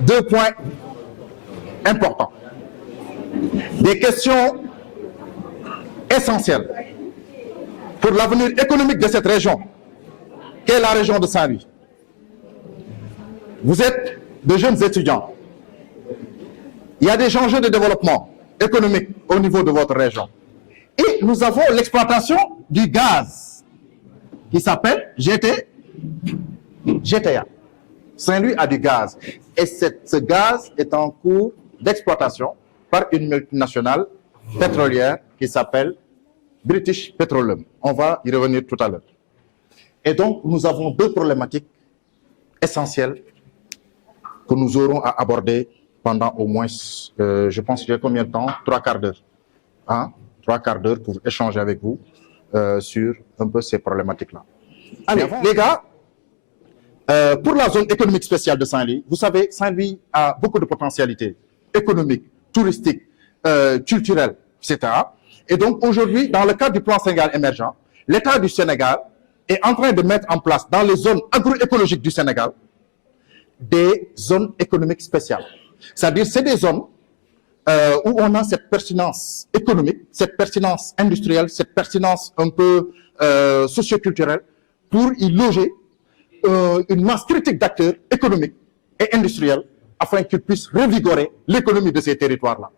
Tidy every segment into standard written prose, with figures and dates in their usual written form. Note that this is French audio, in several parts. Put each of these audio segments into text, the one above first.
deux points importants. Des questions essentielles pour l'avenir économique de cette région, qu'est la région de Saint-Louis. Vous êtes de jeunes étudiants. Il y a des enjeux de développement économique au niveau de votre région. Et nous avons l'exploitation du gaz qui s'appelle GTA. Saint-Louis a du gaz. Et ce gaz est en cours d'exploitation par une multinationale pétrolière qui s'appelle British Petroleum. On va y revenir tout à l'heure. Et donc, nous avons deux problématiques essentielles que nous aurons à aborder pendant au moins, je pense, combien de temps? 3/4 d'heure. Hein? 3/4 d'heure pour échanger avec vous sur un peu ces problématiques-là. Allez, les gars, pour la zone économique spéciale de Saint-Louis, vous savez, Saint-Louis a beaucoup de potentialités économiques, touristiques, culturelles, etc. Et donc, aujourd'hui, dans le cadre du plan Sénégal émergent, l'État du Sénégal est en train de mettre en place dans les zones agroécologiques du Sénégal des zones économiques spéciales. C'est-à-dire, c'est des zones où on a cette pertinence économique, cette pertinence industrielle, cette pertinence un peu socioculturelle pour y loger une masse critique d'acteurs économiques et industriels afin qu'ils puissent revigorer l'économie de ces territoires-là.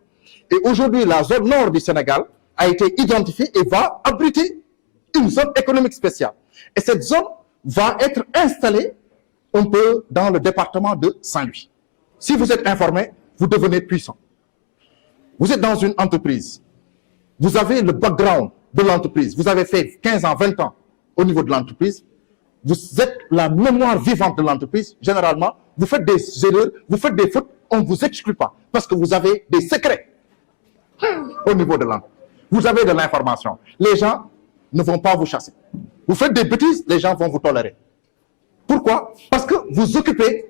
Et aujourd'hui, la zone nord du Sénégal a été identifiée et va abriter une zone économique spéciale. Et cette zone va être installée un peu dans le département de Saint-Louis. Si vous êtes informé, vous devenez puissant. Vous êtes dans une entreprise. Vous avez le background de l'entreprise. Vous avez fait 15 ans, 20 ans au niveau de l'entreprise. Vous êtes la mémoire vivante de l'entreprise. Généralement, vous faites des erreurs, vous faites des fautes, on ne vous exclut pas parce que vous avez des secrets au niveau de l'entreprise. Vous avez de l'information. Les gens ne vont pas vous chasser. Vous faites des bêtises, les gens vont vous tolérer. Pourquoi? Parce que vous occupez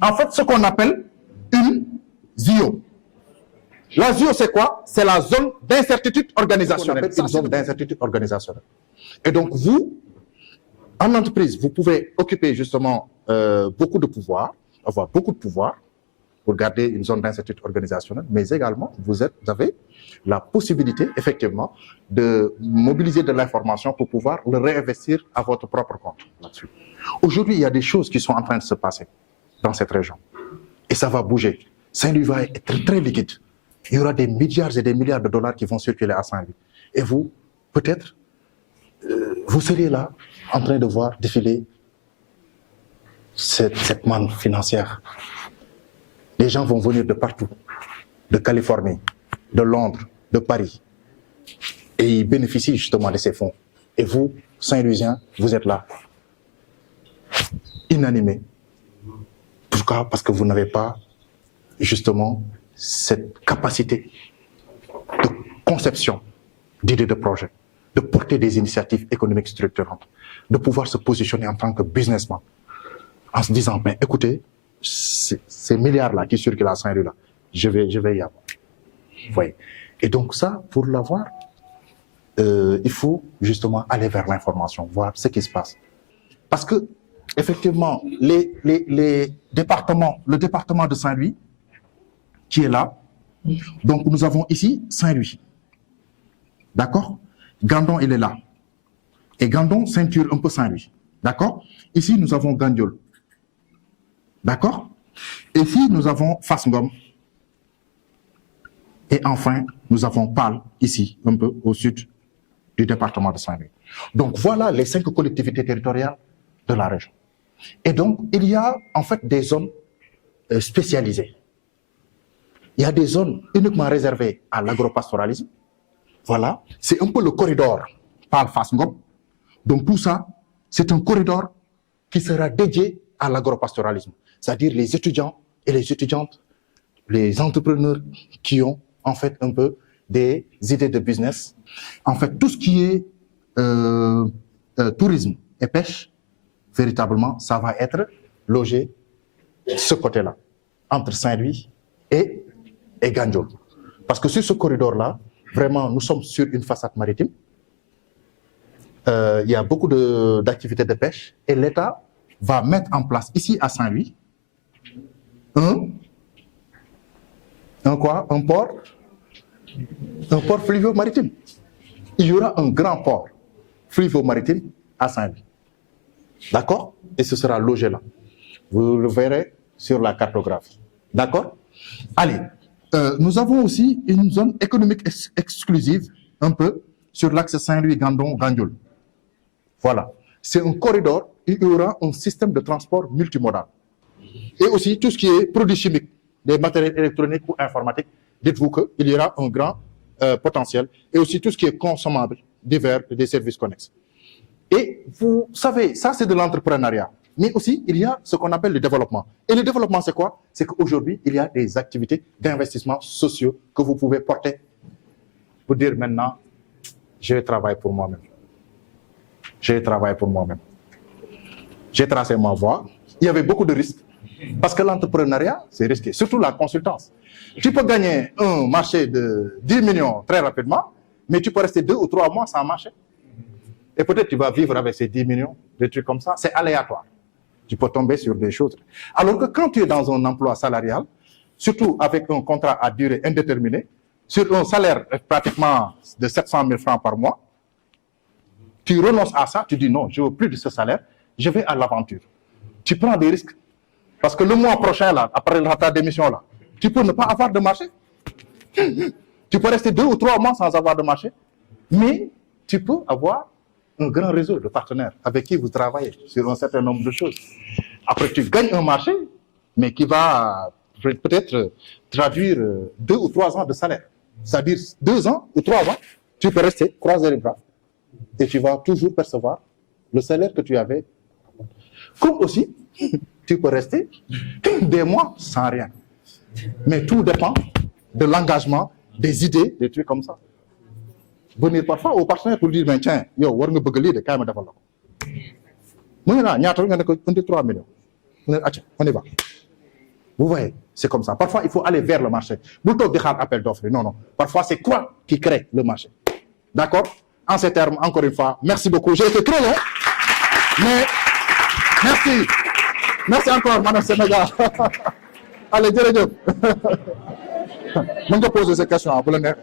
en fait ce qu'on appelle une ZIO. La ZIO, c'est quoi? C'est la zone d'incertitude organisationnelle. Une zone d'incertitude organisationnelle. Et donc, vous, en entreprise, vous pouvez occuper justement beaucoup de pouvoir, avoir beaucoup de pouvoir pour garder une zone d'incertitude organisationnelle, mais également, vous avez la possibilité, effectivement, de mobiliser de l'information pour pouvoir le réinvestir à votre propre compte là-dessus. Aujourd'hui, il y a des choses qui sont en train de se passer dans cette région. Et ça va bouger. Saint-Louis va être très liquide. Il y aura des milliards et des milliards de dollars qui vont circuler à Saint-Louis. Et vous, peut-être, vous seriez là, en train de voir défiler cette manne financière. Les gens vont venir de partout, de Californie, de Londres, de Paris. Et ils bénéficient justement de ces fonds. Et vous, Saint-Louisiens, vous êtes là, inanimés. Pourquoi? Parce que vous n'avez pas justement cette capacité de conception d'idées de projet, de porter des initiatives économiques structurantes, de pouvoir se positionner en tant que businessman, en se disant, ben, écoutez, ces milliards-là qui circulent à Saint-Louis-là, je vais y avoir. Vous voyez. Et donc ça, pour l'avoir, il faut justement aller vers l'information, voir ce qui se passe. Parce que, effectivement, le département de Saint-Louis, qui est là, donc nous avons ici Saint-Louis. D'accord? Gandon, il est là. Et Gandon ceinture un peu Saint-Louis. D'accord? Ici, nous avons Gandiol. D'accord? Ici, nous avons Fass-Ngom. Et enfin, nous avons Pal, ici, un peu au sud du département de Saint-Louis. Donc, voilà les 5 collectivités territoriales de la région. Et donc, il y a en fait des zones spécialisées. Il y a des zones uniquement réservées à l'agropastoralisme. Voilà, c'est un peu le corridor Pal-Fass-Ngom. Donc, tout ça, c'est un corridor qui sera dédié à l'agropastoralisme. C'est-à-dire les étudiants et les étudiantes, les entrepreneurs qui ont en fait un peu des idées de business. En fait, tout ce qui est tourisme et pêche, véritablement, ça va être logé de ce côté-là, entre Saint-Louis et Gandiol. Parce que sur ce corridor-là, vraiment, nous sommes sur une façade maritime. Il y a beaucoup d'activités de pêche et l'État va mettre en place ici à Saint-Louis un port fluvio-maritime. Il y aura un grand port fluvio-maritime à Saint-Louis. D'accord? Et ce sera logé là. Vous le verrez sur la cartographie. D'accord? Allez, nous avons aussi une zone économique exclusive, un peu, sur l'axe Saint-Louis-Gandon-Gandiol. Voilà. C'est un corridor, il y aura un système de transport multimodal. Et aussi tout ce qui est produits chimiques, des matériels électroniques ou informatiques, dites-vous qu'il y aura un grand potentiel. Et aussi tout ce qui est consommable, divers et des services connexes. Et vous savez, ça c'est de l'entrepreneuriat. Mais aussi, il y a ce qu'on appelle le développement. Et le développement, c'est quoi? C'est qu'aujourd'hui, il y a des activités d'investissement sociaux que vous pouvez porter pour dire maintenant, je vais travailler pour moi-même. Je vais travailler pour moi-même. J'ai tracé ma voie. Il y avait beaucoup de risques. Parce que l'entrepreneuriat, c'est risqué. Surtout la consultance. Tu peux gagner un marché de 10 millions très rapidement, mais tu peux rester 2 ou 3 mois sans marché. Et peut-être tu vas vivre avec ces 10 millions, des trucs comme ça. C'est aléatoire. Tu peux tomber sur des choses. Alors que quand tu es dans un emploi salarial, surtout avec un contrat à durée indéterminée, sur un salaire pratiquement de 700 000 francs par mois, tu renonces à ça, tu dis non, je ne veux plus de ce salaire, je vais à l'aventure. Tu prends des risques. Parce que le mois prochain, là, après ta démission, là, tu peux ne pas avoir de marché. Tu peux rester 2 ou 3 mois sans avoir de marché. Mais tu peux avoir un grand réseau de partenaires avec qui vous travaillez sur un certain nombre de choses. Après, tu gagnes un marché, mais qui va peut-être traduire 2 ou 3 ans de salaire. C'est-à-dire 2 ans ou 3 ans, tu peux rester croiser les bras. Et tu vas toujours percevoir le salaire que tu avais. Comme aussi, tu peux rester des mois sans rien. Mais tout dépend de l'engagement, des idées, des trucs comme ça. Venir parfois au partenaire pour dire, ben, tiens, yo, war nga bëgg lii de kaay ma defal la ko. Mu ne la ñaata nga ne ko 3 millions. Mu ne acca, on y va. Vous voyez, c'est comme ça. Parfois, il faut aller vers le marché. Bul toog di xaar appel d'offres. Non, non. Parfois, c'est quoi qui crée le marché. D'accord? En ces termes, encore une fois, merci beaucoup. J'ai été trop long, mais merci. Merci encore, Madame Sénégal. Allez, jërëjëf. Mën nga poser ces questions bu la neex.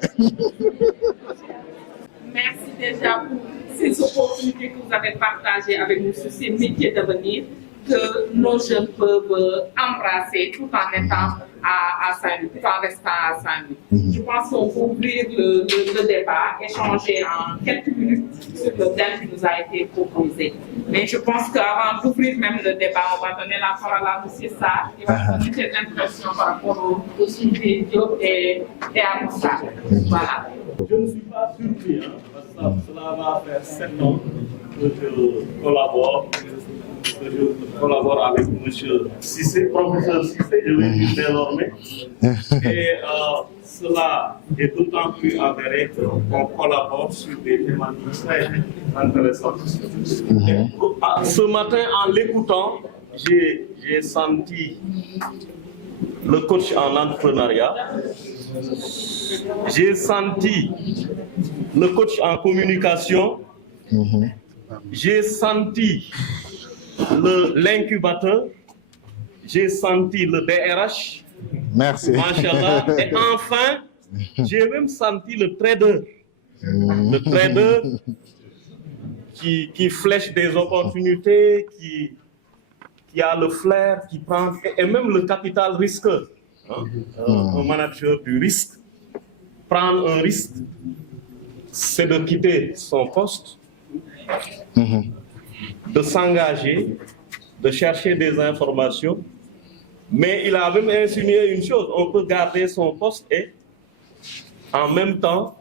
Merci déjà pour ces opportunités que vous avez partagées avec nous sur ces métiers d'avenir que nos jeunes peuvent embrasser tout en étant à Saint-Louis, tout en restant à Saint-Louis. Je pense qu'on peut ouvrir le débat, échanger en quelques minutes sur le thème qui nous a été proposé. Mais je pense qu'avant d'ouvrir même le débat, on va donner la parole à M. Sarr, qui va donner ses impressions par rapport au sujet Diop et à Moussa. Voilà. Je ne suis pas surpris, hein, parce que cela va faire 7 ans que je collabore avec M. Cissé, professeur Cissé, je vais dire désormais. Et cela est d'autant plus avéré qu'on collabore sur des thématiques très intéressantes. Ce matin, en l'écoutant, j'ai senti le coach en entrepreneuriat. J'ai senti le coach en communication. J'ai senti l'incubateur. J'ai senti le DRH. Merci. Machallah. Et enfin, j'ai même senti le trader. Le trader qui flèche des opportunités, qui a le flair, qui prend, et même le capital risqueur. Un manager du risque. Prendre un risque, c'est de quitter son poste, de s'engager, de chercher des informations. Mais il a même insinué une chose, on peut garder son poste et en même temps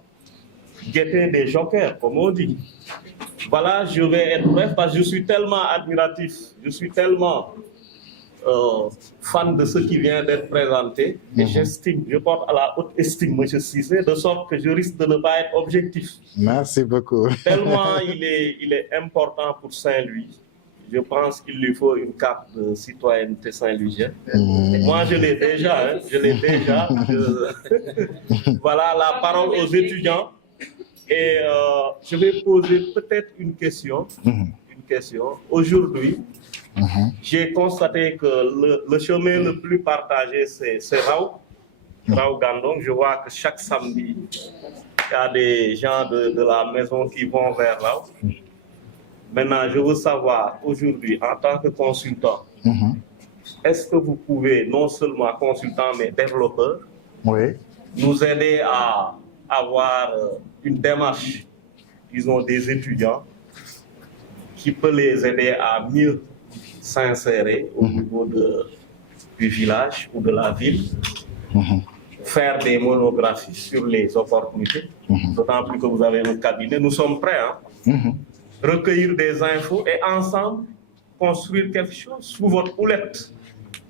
guetter des jokers, comme on dit. Voilà, je vais être bref parce que je suis tellement admiratif, je suis tellement fan de ce qui vient d'être présenté, et j'estime, je porte à la haute estime M. Cissé, de sorte que je risque de ne pas être objectif. Merci beaucoup. Tellement il est important pour Saint-Louis. Je pense qu'il lui faut une carte de citoyenneté saint-louisienne. Moi, je l'ai déjà, hein, je l'ai déjà. Voilà la parole aux étudiants. Et je vais poser peut-être une question. Aujourd'hui, j'ai constaté que le chemin le plus partagé, c'est Rao Gandong. Je vois que chaque samedi, il y a des gens de la maison qui vont vers là. Maintenant, je veux savoir, aujourd'hui, en tant que consultant, est-ce que vous pouvez, non seulement consultant, mais développeur, nous aider à avoir une démarche, disons, des étudiants qui peut les aider à mieux s'insérer au niveau du village ou de la ville, faire des monographies sur les opportunités, d'autant plus que vous avez un cabinet. Nous sommes prêts à recueillir des infos et ensemble construire quelque chose sous votre houlette.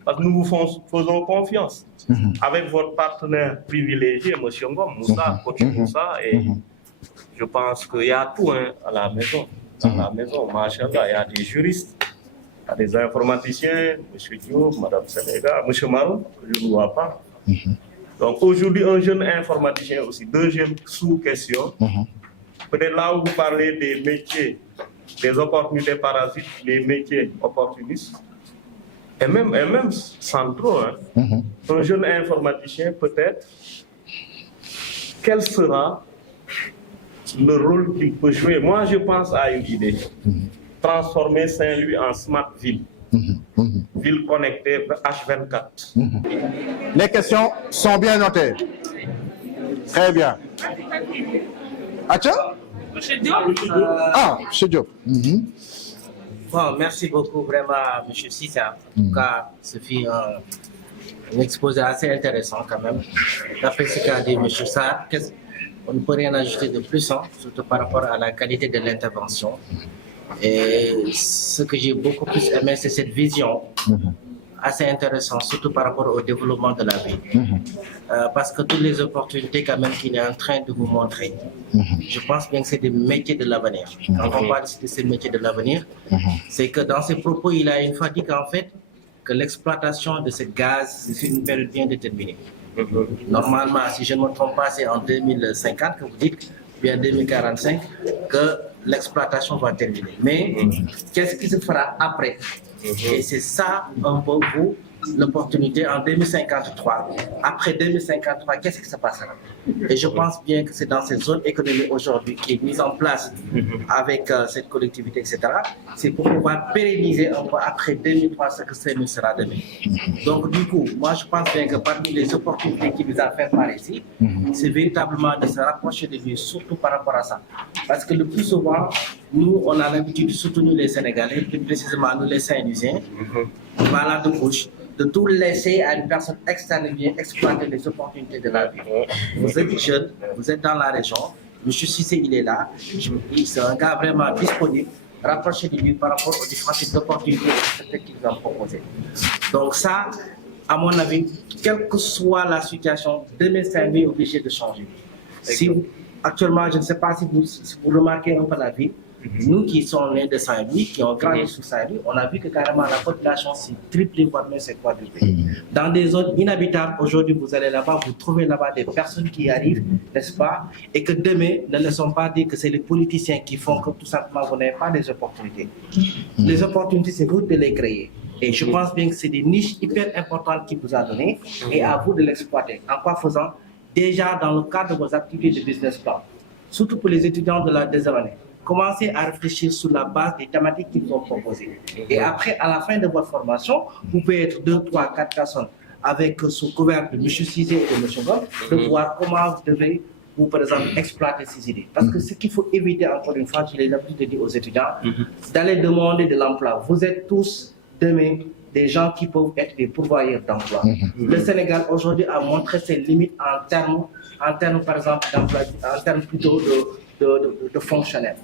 Parce que nous vous faisons confiance. Avec votre partenaire privilégié, M. Ngom, Moussa, coach Moussa, et je pense qu'il y a tout à la maison. À la maison, machallah, il y a des juristes, il y a des informaticiens, M. Diop, Mme Sénéga, M. Marou, je ne vois pas. Donc aujourd'hui, un jeune informaticien aussi, deuxième sous-question. Peut-être là où vous parlez des métiers, des opportunités parasites, les métiers opportunistes, et même centraux. Un jeune informaticien, peut-être, quel sera le rôle qu'il peut jouer? Moi, je pense à une idée. Transformer Saint-Louis en smart ville. Ville connectée H24. Les questions sont bien notées. Très bien. Acha? Monsieur Diop. Monsieur Diop. Bon, merci beaucoup vraiment, M. Sissa. En tout cas, ce fut un exposé assez intéressant quand même. D'après ce qu'a dit M. Sarr, on ne peut rien ajouter de plus, surtout par rapport à la qualité de l'intervention. Et ce que j'ai beaucoup plus aimé, c'est cette vision assez intéressante, surtout par rapport au développement de la ville. Parce que toutes les opportunités quand même qu'il est en train de vous montrer, je pense bien que c'est des métiers de l'avenir. Quand on parle de ces métiers de l'avenir, c'est que dans ses propos, il a une fois dit qu'en fait, que l'exploitation de ce gaz, c'est une période bien déterminée. Normalement, si je ne me trompe pas, c'est en 2050 que vous dites, bien 2045, que l'exploitation va terminer. Mais qu'est-ce qui se fera après? Et c'est ça un peu l'opportunité en 2053. Après 2053, qu'est-ce qui se passera? Et je pense bien que c'est dans cette zone économique aujourd'hui qui est mise en place avec cette collectivité, etc. C'est pour pouvoir pérenniser un peu après 2003 ce que Saint-Louis sera demain. Donc du coup, moi je pense bien que parmi les opportunités qui nous a fait par ici, c'est véritablement de se rapprocher de lui, surtout par rapport à ça. Parce que le plus souvent, nous, on a l'habitude de soutenir les Sénégalais, plus précisément nous les Saint-Louisiens, malades de bouche, de tout laisser à une personne externe bien exploiter les opportunités de la vie. Vous êtes jeune, vous êtes dans la région, M. Cissé, il est là, c'est un gars vraiment disponible, rapproché de lui par rapport aux différentes opportunités qu'il nous a proposées. Donc ça, à mon avis, quelle que soit la situation, demain Saint-Louis est obligé de changer. Actuellement, je ne sais pas si vous remarquez un peu la vie. Nous qui sommes nés de Saint-Louis, qui ont grandi sous Saint-Louis, on a vu que carrément la population s'est triplée, voire même s'est quadruplée. Dans des zones inhabitables, aujourd'hui, vous allez là-bas, vous trouvez là-bas des personnes qui arrivent, n'est-ce pas? Et que demain, ne laissons pas dire que c'est les politiciens qui font que tout simplement vous n'avez pas des opportunités. Les opportunités, c'est vous de les créer. Et je pense bien que c'est des niches hyper importantes qu'il vous a données et à vous de l'exploiter. En quoi faisant? Déjà dans le cadre de vos activités de business plan, surtout pour les étudiants de la deuxième année. Commencez à réfléchir sur la base des thématiques qu'ils vous ont proposées. Et après, à la fin de votre formation, vous pouvez être 2, 3, 4 personnes avec sous couvert de M. Cissé et de M. Ngom, de voir comment vous devez, vous, par exemple, exploiter ces idées. Parce que ce qu'il faut éviter, encore une fois, je l'ai l'habitude de dire aux étudiants, d'aller demander de l'emploi. Vous êtes tous, demain, des gens qui peuvent être des pourvoyeurs d'emploi. Le Sénégal, aujourd'hui, a montré ses limites en termes par exemple, d'emploi, en termes plutôt de fonctionnaires.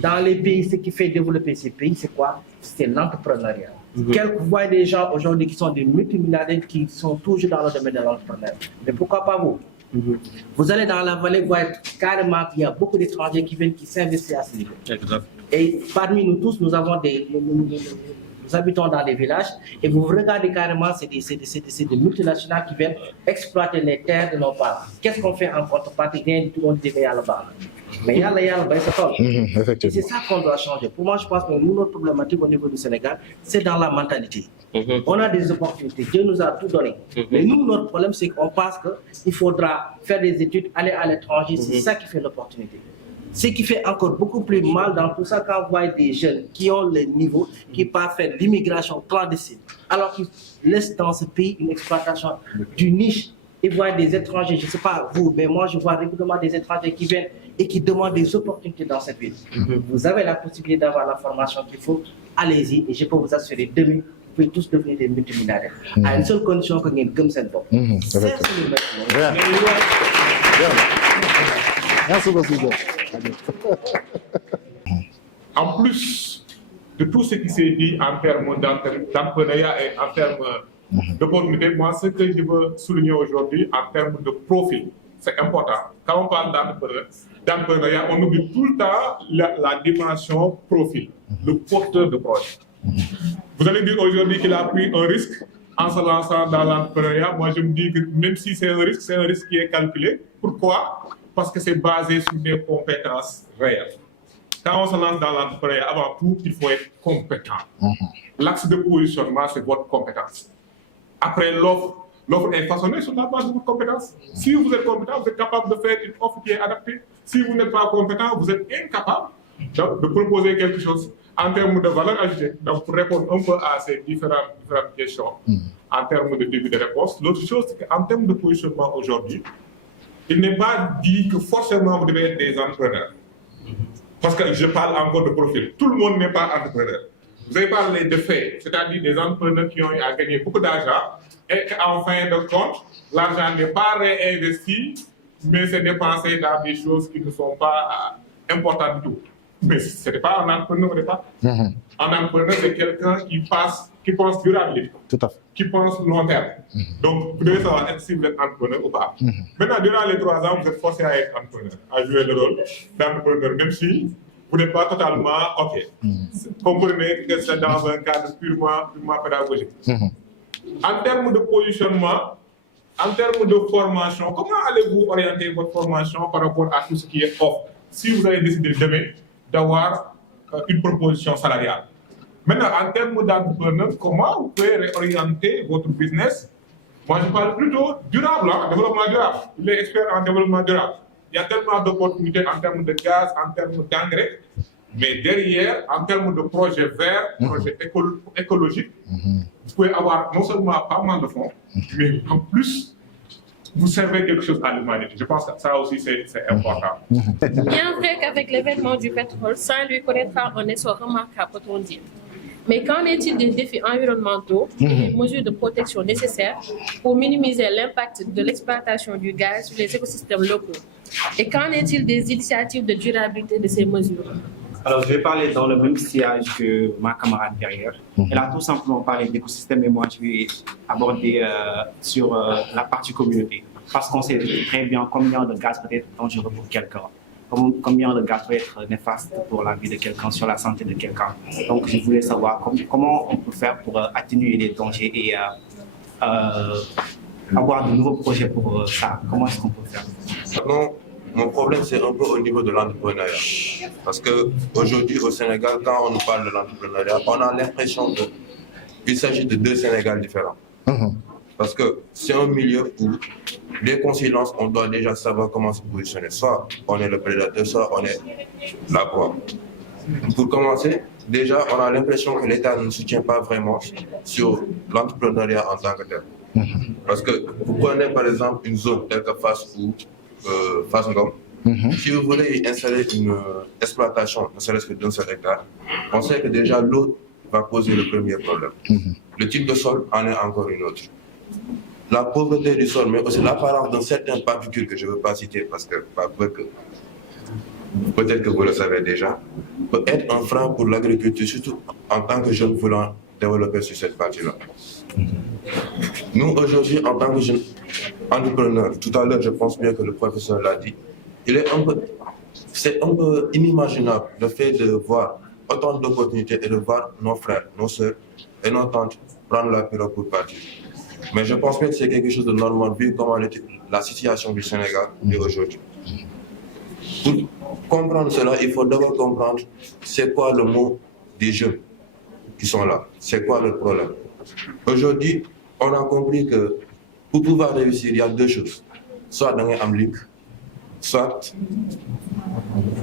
Dans les pays, ce qui fait développer ces pays, c'est quoi? C'est l'entrepreneuriat. Vous voyez des gens aujourd'hui qui sont des multimilliardaires qui sont toujours dans le domaine de l'entrepreneuriat. Mais pourquoi pas vous? Vous allez dans la vallée, vous voyez carrément qu'il y a beaucoup d'étrangers qui viennent, qui s'investissent à ce niveau. Et parmi nous tous, nous avons nous habitons dans des villages et vous regardez carrément, c'est des multinationales qui viennent exploiter les terres de nos parents. Qu'est-ce qu'on fait en contrepartie? Rien du tout, on dit à la barre. Mais il y a Et c'est Effectivement. ça qu'on doit changer. Pour moi, je pense que nous, notre problématique au niveau du Sénégal, c'est dans la mentalité. On a des opportunités, Dieu nous a tout donné. Mais nous, notre problème, c'est qu'on pense qu'il faudra faire des études, aller à l'étranger, c'est ça qui fait l'opportunité. Ce qui fait encore beaucoup plus mal dans tout ça, quand on voit des jeunes qui ont le niveau, qui partent faire l'immigration clandestine, alors qu'ils laissent dans ce pays une exploitation du niche. Ils voient des étrangers, je ne sais pas vous, mais moi je vois régulièrement des étrangers qui viennent et qui demandent des opportunités dans cette ville. Vous avez la possibilité d'avoir la formation qu'il faut, allez-y, et je peux vous assurer, demain, vous pouvez tous devenir des multimilliardaires. À une seule condition que vous ayez comme ça. C'est Bien. Bien. Merci beaucoup. En plus de tout ce qui s'est dit en termes d'entrepreneuriat et en termes d'opportunités, moi, ce que je veux souligner aujourd'hui en termes de profil, c'est important. Quand on parle d'entrepreneuriat, on oublie tout le temps la dimension profil, le porteur de projet. Vous allez dire aujourd'hui qu'il a pris un risque en se lançant dans l'entrepreneuriat. Moi, je me dis que même si c'est un risque qui est calculé. Pourquoi? Parce que c'est basé sur des compétences réelles. Quand on se lance dans l'entrepreneuriat, avant tout, il faut être compétent. L'axe de positionnement, c'est votre compétence. Après, l'offre est façonnée sur la base de votre compétence. Si vous êtes compétent, vous êtes capable de faire une offre qui est adaptée. Si vous n'êtes pas compétent, vous êtes incapable de proposer quelque chose en termes de valeur ajoutée. Donc, pour répondre un peu à ces différentes questions, en termes de début de réponse, l'autre chose, c'est qu'en termes de positionnement aujourd'hui, il n'est pas dit que forcément vous devez être des entrepreneurs. Parce que je parle encore de profil. Tout le monde n'est pas entrepreneur. Vous avez parlé de faits, c'est-à-dire des entrepreneurs qui ont eu à gagner beaucoup d'argent et qu'en fin de compte, l'argent n'est pas réinvesti, mais c'est dépensé dans des choses qui ne sont pas importantes du tout. Mais ce n'est pas un entrepreneur, n'est pas. Un entrepreneur, c'est quelqu'un qui pense durabilité, Tout à fait. qui pense long terme. Donc, vous devez savoir si vous êtes entrepreneur ou pas. Maintenant, durant les 3 ans, vous êtes forcé à être entrepreneur, à jouer le rôle d'entrepreneur, même si vous n'êtes pas totalement OK. Comprenez que c'est dans un cadre purement pédagogique. En termes de positionnement, en termes de formation, comment allez-vous orienter votre formation par rapport à tout ce qui est offre si vous avez décidé demain d'avoir une proposition salariale? Maintenant, en termes d'entrepreneur, comment vous pouvez réorienter votre business? Moi, je parle plutôt durable, développement durable. Il est expert en développement durable. Il y a tellement d'opportunités en termes de gaz, en termes d'engrais, mais derrière, en termes de projets verts, projets écologiques, vous pouvez avoir non seulement pas mal de fonds, mais en plus, vous servez quelque chose à l'humanité. Je pense que ça aussi, c'est important. Bien vrai qu'avec l'événement du pétrole, Saint-Louis connaîtra un essor remarquable, peut-on dire. Mais qu'en est-il des défis environnementaux et des mesures de protection nécessaires pour minimiser l'impact de l'exploitation du gaz sur les écosystèmes locaux? Et qu'en est-il des initiatives de durabilité de ces mesures? Alors, je vais parler dans le même sillage que ma camarade derrière. Elle a tout simplement parlé d'écosystème et moi, je vais aborder sur la partie communauté. Parce qu'on sait très bien combien de gaz peut être dangereux pour quelqu'un, combien de gaz peut être néfaste pour la vie de quelqu'un, sur la santé de quelqu'un. Donc, je voulais savoir comment on peut faire pour atténuer les dangers et avoir de nouveaux projets pour ça. Comment est-ce qu'on peut faire? Non, mon problème, c'est un peu au niveau de l'entrepreneuriat. Parce qu'aujourd'hui, au Sénégal, quand on nous parle de l'entrepreneuriat, on a l'impression qu'il s'agit de 2 Sénégals différents. Parce que c'est un milieu où, dès qu'on s'y lance, on doit déjà savoir comment se positionner. Soit on est le prédateur, soit on est la proie. Pour commencer, déjà, on a l'impression que l'État ne soutient pas vraiment sur l'entrepreneuriat en tant que tel. Parce que vous prenez par exemple une zone telle que Fass ou Fass Ngom. Si vous voulez y installer une exploitation, ne serait-ce que d'un seul hectare, on sait que déjà l'eau va poser le premier problème. Le type de sol en est encore une autre. La pauvreté du sol, mais aussi l'apparence d'un certain particule que je ne veux pas citer parce que peut-être que vous le savez déjà, peut être un frein pour l'agriculture, surtout en tant que jeune voulant développer sur cette partie-là. Nous, aujourd'hui, en tant que jeunes entrepreneurs, tout à l'heure, je pense bien que le professeur l'a dit, c'est un peu inimaginable le fait de voir autant d'opportunités et de voir nos frères, nos soeurs et nos tantes prendre la pirogue pour partir. Mais je pense bien que c'est quelque chose de normal vu comment la situation du Sénégal est aujourd'hui. comprendre cela, il faut d'abord comprendre c'est quoi le mot des jeunes qui sont là, c'est quoi le problème. Aujourd'hui, on a compris que pour pouvoir réussir, il y a deux choses. Soit dans un link, soit,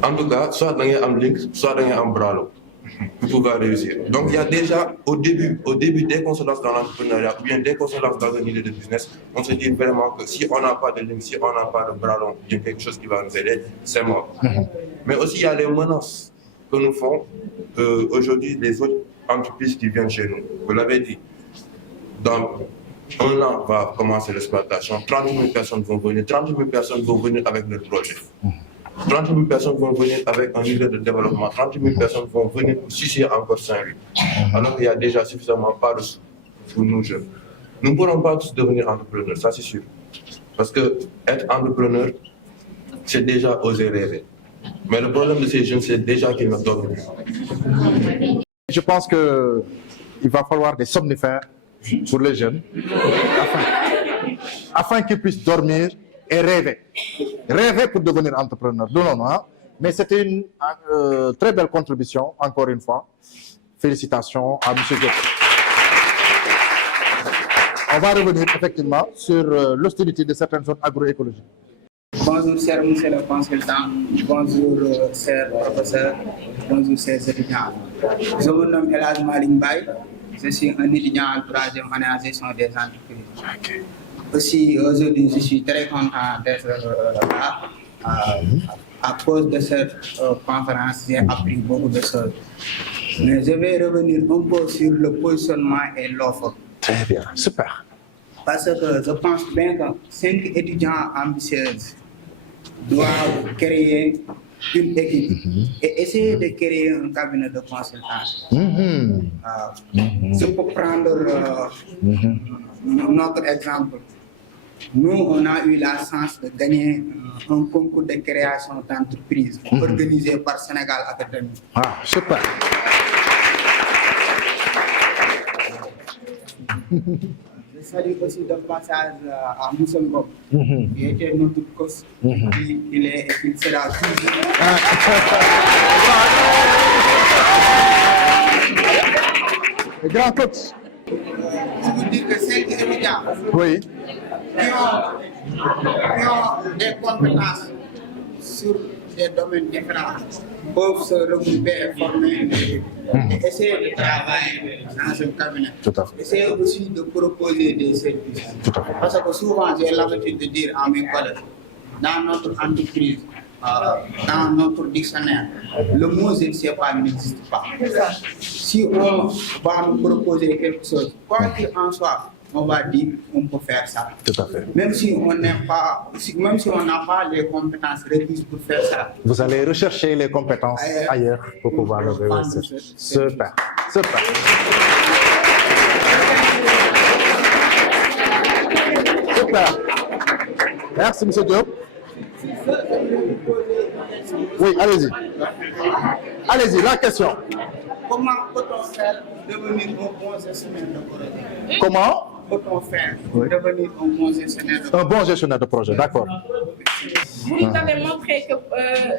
en tout cas, soit dans un link, soit dans un bras pour pouvoir réussir. Donc il y a déjà, au début, dès qu'on se lance dans l'entrepreneuriat, ou bien dès qu'on se lance dans une idée de business, on se dit vraiment que si on n'a pas de link, si on n'a pas de bras long, il y a quelque chose qui va nous aider, c'est mort. Mais aussi, il y a les menaces que nous font aujourd'hui les autres entreprises qui viennent chez nous. Vous l'avez dit, dans un an va commencer l'exploitation, 30 000 personnes vont venir, 30 000 personnes vont venir avec leur projet. 30 000 personnes vont venir avec un niveau de développement, 30 000 personnes vont venir pour sucer encore Saint-Louis. Alors qu'il y a déjà suffisamment pas de sous pour nous jeunes. Nous ne pourrons pas tous devenir entrepreneurs, ça c'est sûr. Parce que être entrepreneur, c'est déjà oser rêver. Mais le problème de ces jeunes, c'est déjà qu'ils ne dorment plus. Je pense qu'il va falloir des somnifères pour les jeunes afin qu'ils puissent dormir et rêver. Rêver pour devenir entrepreneur. Non, hein? Mais c'était une très belle contribution, encore une fois. Félicitations à M. Diop. On va revenir effectivement sur l'hostilité de certaines zones agroécologiques. Bonjour, cher monsieur le consultant. Bonjour, cher professeur. Bonjour, chers étudiants. Je me nomme Elhadj Malick Mbaye. Je suis un étudiant en 3e année en gestion des entreprises. Aussi, aujourd'hui, je suis très content d'être là. À cause de cette conférence, j'ai appris beaucoup de choses. Mais je vais revenir un peu sur le positionnement et l'offre. Très bien, super. Parce que je pense bien que 5 étudiants ambitieux doivent créer une équipe et essayer de créer un cabinet de consultance. Je peux prendre notre exemple. Nous, on a eu la chance de gagner un concours de création d'entreprise organisé par Sénégal Academy. Ah, super. Je salue aussi de passage à Moussa Ngom, qui était notre coach. Il sera toujours. Le grand coach. Je vous dis que 5 étudiants Oui. qui ont des compétences sur des domaines différents peuvent se regrouper et former et essayer de travailler dans un cabinet. Tout à fait. Essayer aussi de proposer des services. Tout à fait. Parce que souvent, j'ai l'habitude de dire à mes collègues, dans notre entreprise, dans notre dictionnaire, le mot je ne sais pas n'existe pas. Si on va nous proposer quelque chose, quoi qu'il en soit, on va dire on peut faire ça. Tout à fait. Même si on n'a pas les compétences requises pour faire ça. Vous allez rechercher les compétences ailleurs pour pouvoir le réussir. Super, super. Super. Merci, M. Diop. Oui, allez-y. Allez-y, la question. Comment peut-on faire devenir un bon gestionnaire de projet? Comment peut-on faire pour devenir un bon gestionnaire de projet? Un bon gestionnaire de projet, d'accord. Vous nous avez montré que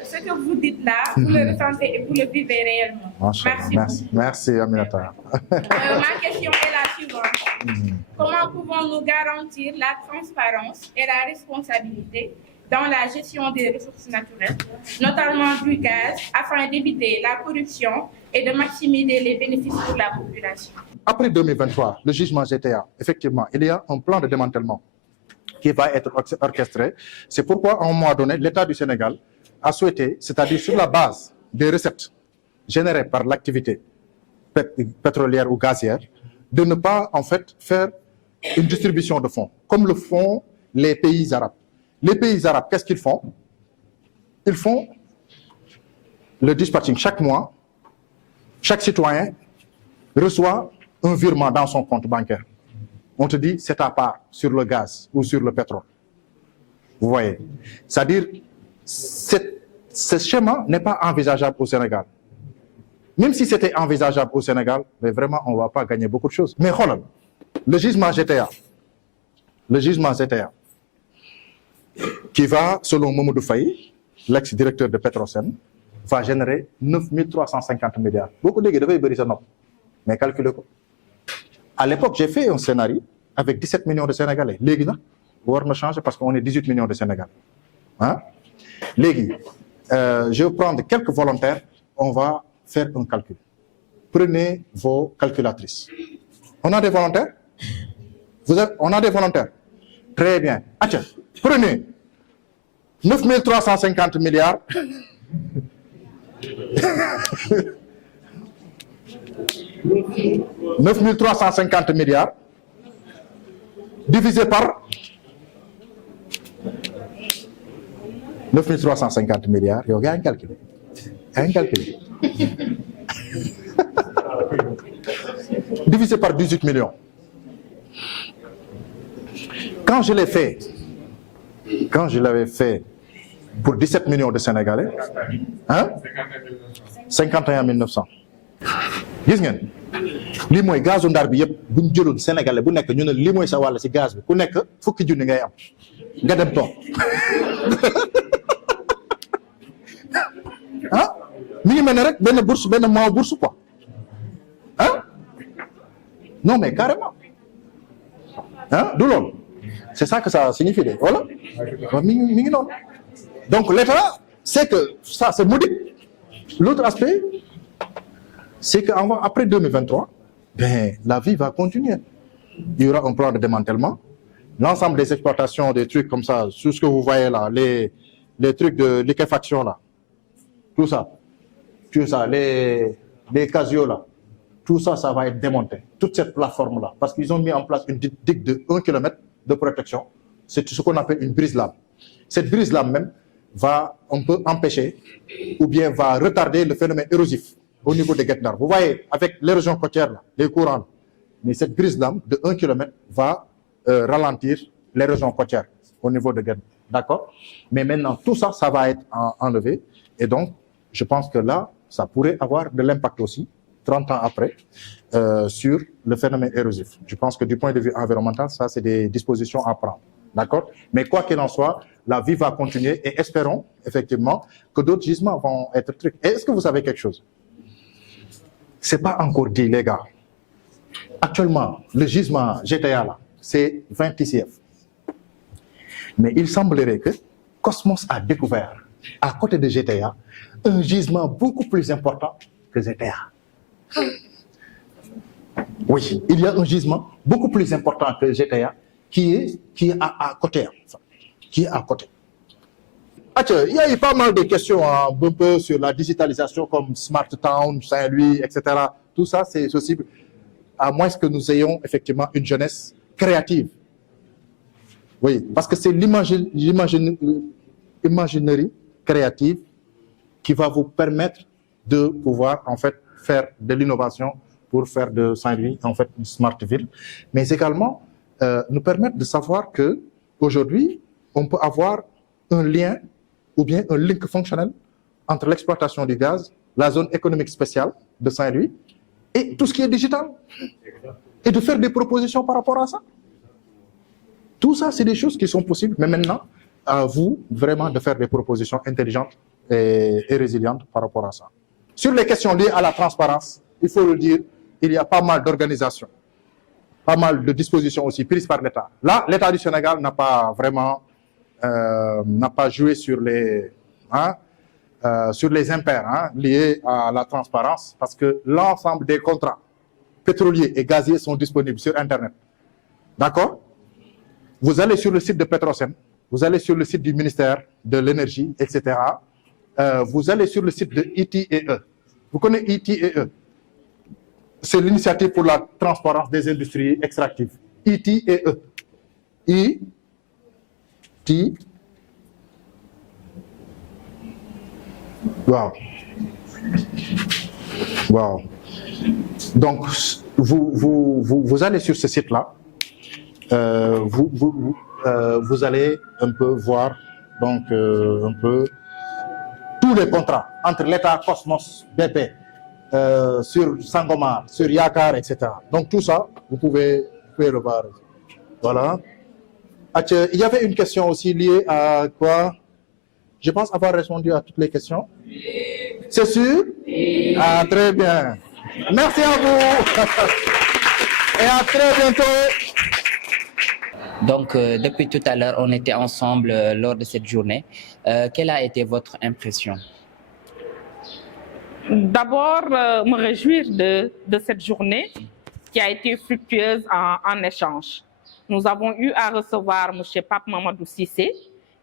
ce que vous dites là, vous le ressentez et vous le vivez réellement. Merci. Merci, Aminata. Ma question est la suivante. Comment pouvons-nous garantir la transparence et la responsabilité dans la gestion des ressources naturelles, notamment du gaz, afin d'éviter la corruption et de maximiser les bénéfices pour la population? Après 2023, le jugement GTA, effectivement, il y a un plan de démantèlement qui va être orchestré. C'est pourquoi, à un moment donné, l'État du Sénégal a souhaité, c'est-à-dire sur la base des recettes générées par l'activité pétrolière ou gazière, de ne pas, en fait, faire une distribution de fonds, comme le font les pays arabes. Les pays arabes, qu'est-ce qu'ils font? Ils font le dispatching chaque mois. Chaque citoyen reçoit un virement dans son compte bancaire. On te dit, c'est à part sur le gaz ou sur le pétrole. Vous voyez? C'est-à-dire, ce schéma n'est pas envisageable au Sénégal. Même si c'était envisageable au Sénégal, mais vraiment, on ne va pas gagner beaucoup de choses. Mais voilà, le jugement GTA, qui va, selon Mamadou Faye, l'ex-directeur de Petrosen, va générer 9 350 milliards. Beaucoup de gens devraient ça, mais calculez quoi. À l'époque, j'ai fait un scénario avec 17 millions de Sénégalais. Légui, on va changer parce qu'on est 18 millions de Sénégalais. Hein? Légui, je vais prendre quelques volontaires, on va faire un calcul. Prenez vos calculatrices. On a des volontaires? On a des volontaires? Très bien. Attends, prenez 9 350 milliards. 9 350 milliards divisé par 9 350 milliards. Il y a un calcul. Divisé par 18 millions. Quand je l'ai fait, quand je l'avais fait pour 17 millions de Sénégalais, hein? 51 900. Gis ngeen lii mooy gazu ndar bi yëpp bu ñu jëloon Sénégalais bu nekk ñu ne lii mooy sa wàll si gaz bi ku nekk fukki junni ngay am nga dem toog ah mi ngi mel ne rek benn bourse benn mois bourse quoi ah non mais carrément ah du loolu c'est ça que ça signifie de voilà mi ngi noonu donc l'État c'est que ça c'est modique. L'autre aspect c'est qu'après 2023, ben, la vie va continuer. Il y aura un plan de démantèlement. L'ensemble des exploitations, des trucs comme ça, tout ce que vous voyez là, les trucs de liquéfaction là, tout ça, les casios là, tout ça, ça va être démonté. Toute cette plateforme là, parce qu'ils ont mis en place une digue de 1 km de protection. C'est ce qu'on appelle une brise-lame. Cette brise-lame même on peut empêcher ou bien va retarder le phénomène érosif au niveau des Guet-Ndar. Vous voyez, avec l'érosion côtière, là, les courants, mais cette brise-lame de 1 km va ralentir l'érosion côtière au niveau de Guet-Ndar. D'accord? Mais maintenant, tout ça, ça va être enlevé. Et donc, je pense que là, ça pourrait avoir de l'impact aussi, 30 ans après, sur le phénomène érosif. Je pense que du point de vue environnemental, ça, c'est des dispositions à prendre. D'accord? Mais quoi qu'il en soit, la vie va continuer et espérons, effectivement, que d'autres gisements vont être trucs. Et est-ce que vous savez quelque chose? C'est pas encore dit, les gars. Actuellement, le gisement GTA, là, c'est 20 TCF. Mais il semblerait que Cosmos a découvert, à côté de GTA, un gisement beaucoup plus important que GTA. Oui, il y a un gisement beaucoup plus important que GTA qui est à côté. Qui est à côté. Il y a eu pas mal de questions un peu sur la digitalisation comme Smart Town, Saint-Louis, etc. Tout ça, c'est possible à moins que nous ayons effectivement une jeunesse créative. Oui, parce que c'est l'imaginerie créative qui va vous permettre de pouvoir en fait faire de l'innovation pour faire de Saint-Louis en fait une smart ville, mais également nous permettre de savoir que aujourd'hui on peut avoir un lien ou bien un link fonctionnel entre l'exploitation du gaz, la zone économique spéciale de Saint-Louis et tout ce qui est digital. Et de faire des propositions par rapport à ça. Tout ça, c'est des choses qui sont possibles, mais maintenant, à vous vraiment de faire des propositions intelligentes et résilientes par rapport à ça. Sur les questions liées à la transparence, il faut le dire, il y a pas mal d'organisations, pas mal de dispositions aussi prises par l'État. Là, l'État du Sénégal n'a pas vraiment n'a pas joué sur les impairs liés à la transparence, parce que l'ensemble des contrats pétroliers et gaziers sont disponibles sur Internet. D'accord? Vous allez sur le site de Petrosen, vous allez sur le site du ministère de l'Énergie, etc. Vous allez sur le site de ITEE. Vous connaissez ITEE? C'est l'initiative pour la transparence des industries extractives. ITEE. Wow. Wow. Donc, vous allez sur ce site-là, vous allez un peu voir donc, un peu tous les contrats entre l'État, Cosmos, BP, sur Sangomar, sur Yakar, etc. Donc tout ça, vous pouvez le voir. Voilà. Il y avait une question aussi liée à quoi? Je pense avoir répondu à toutes les questions. C'est sûr? Ah, très bien. Merci à vous. Et à très bientôt. Donc, depuis tout à l'heure, on était ensemble lors de cette journée. Quelle a été votre impression? D'abord, me réjouir de cette journée qui a été fructueuse en échange. Nous avons eu à recevoir M. Pape Mamadou Cissé,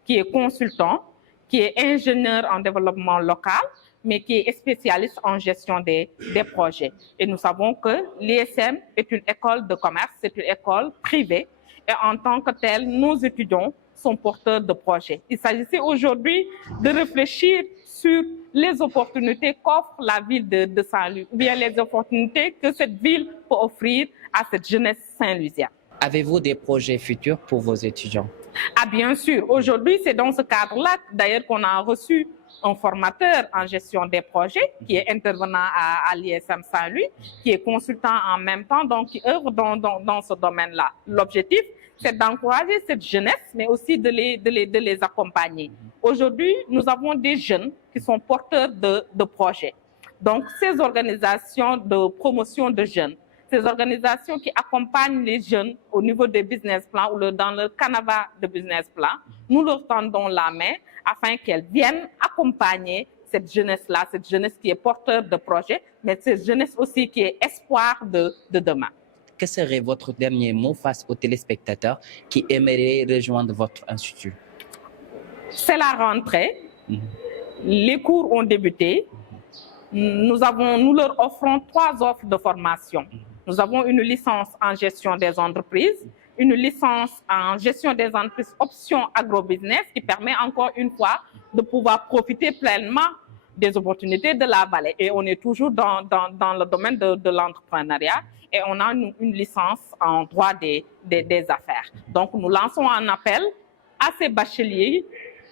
qui est consultant, qui est ingénieur en développement local, mais qui est spécialiste en gestion des projets. Et nous savons que l'ISM est une école de commerce, c'est une école privée. Et en tant que telle, nos étudiants sont porteurs de projets. Il s'agissait aujourd'hui de réfléchir sur les opportunités qu'offre la ville de Saint-Louis, ou bien les opportunités que cette ville peut offrir à cette jeunesse saint-louisienne. Avez-vous des projets futurs pour vos étudiants? Ah, bien sûr. Aujourd'hui, c'est dans ce cadre-là, d'ailleurs, qu'on a reçu un formateur en gestion des projets qui est intervenant à l'ISM Saint-Louis, qui est consultant en même temps, donc qui œuvre dans ce domaine-là. L'objectif, c'est d'encourager cette jeunesse, mais aussi de les accompagner. Aujourd'hui, nous avons des jeunes qui sont porteurs de projets. Donc, ces organisations de promotion de jeunes, ces organisations qui accompagnent les jeunes au niveau des business plans ou dans le canevas de business plan, nous leur tendons la main afin qu'elles viennent accompagner cette jeunesse-là, cette jeunesse qui est porteur de projets, mais cette jeunesse aussi qui est espoir de demain. Que serait votre dernier mot face aux téléspectateurs qui aimeraient rejoindre votre institut? C'est la rentrée. Les cours ont débuté. Nous leur offrons 3 offres de formation. Nous avons une licence en gestion des entreprises, une licence en gestion des entreprises option agrobusiness qui permet encore une fois de pouvoir profiter pleinement des opportunités de la vallée. Et on est toujours dans le domaine de l'entrepreneuriat et on a une licence en droit des affaires. Donc nous lançons un appel à ces bacheliers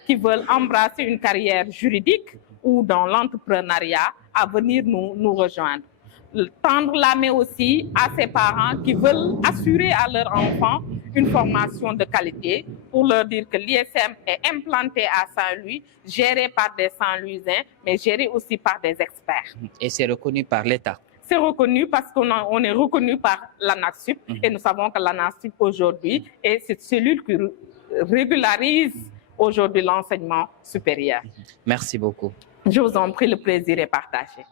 qui veulent embrasser une carrière juridique ou dans l'entrepreneuriat à venir nous rejoindre. Tendre la main aussi à ces parents qui veulent assurer à leurs enfants une formation de qualité pour leur dire que l'ISM est implanté à Saint-Louis, géré par des Saint-Louisiens, mais géré aussi par des experts. Et c'est reconnu par l'État? C'est reconnu parce qu'on est reconnu par l'ANASUP et nous savons que l'ANASUP aujourd'hui est cette cellule qui régularise aujourd'hui l'enseignement supérieur. Merci beaucoup. Je vous en prie, le plaisir est partagé.